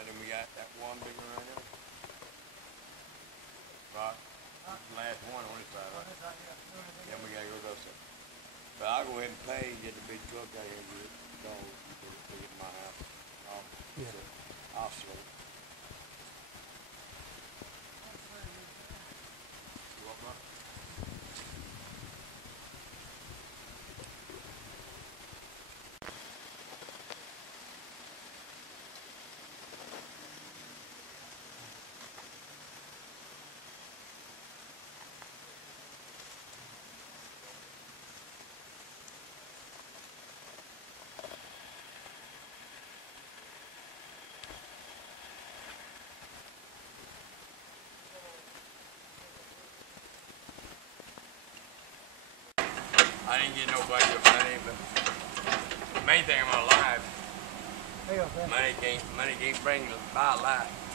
Then we got that one big one right there. Right? This is the last one on this side, right? Then we gotta go to those side. But I'll go ahead and pay, get the big truck out here and get it going to get my house. I'll show it. You want my? I didn't get nobody with money, but the main thing in my life, money can't bring by life.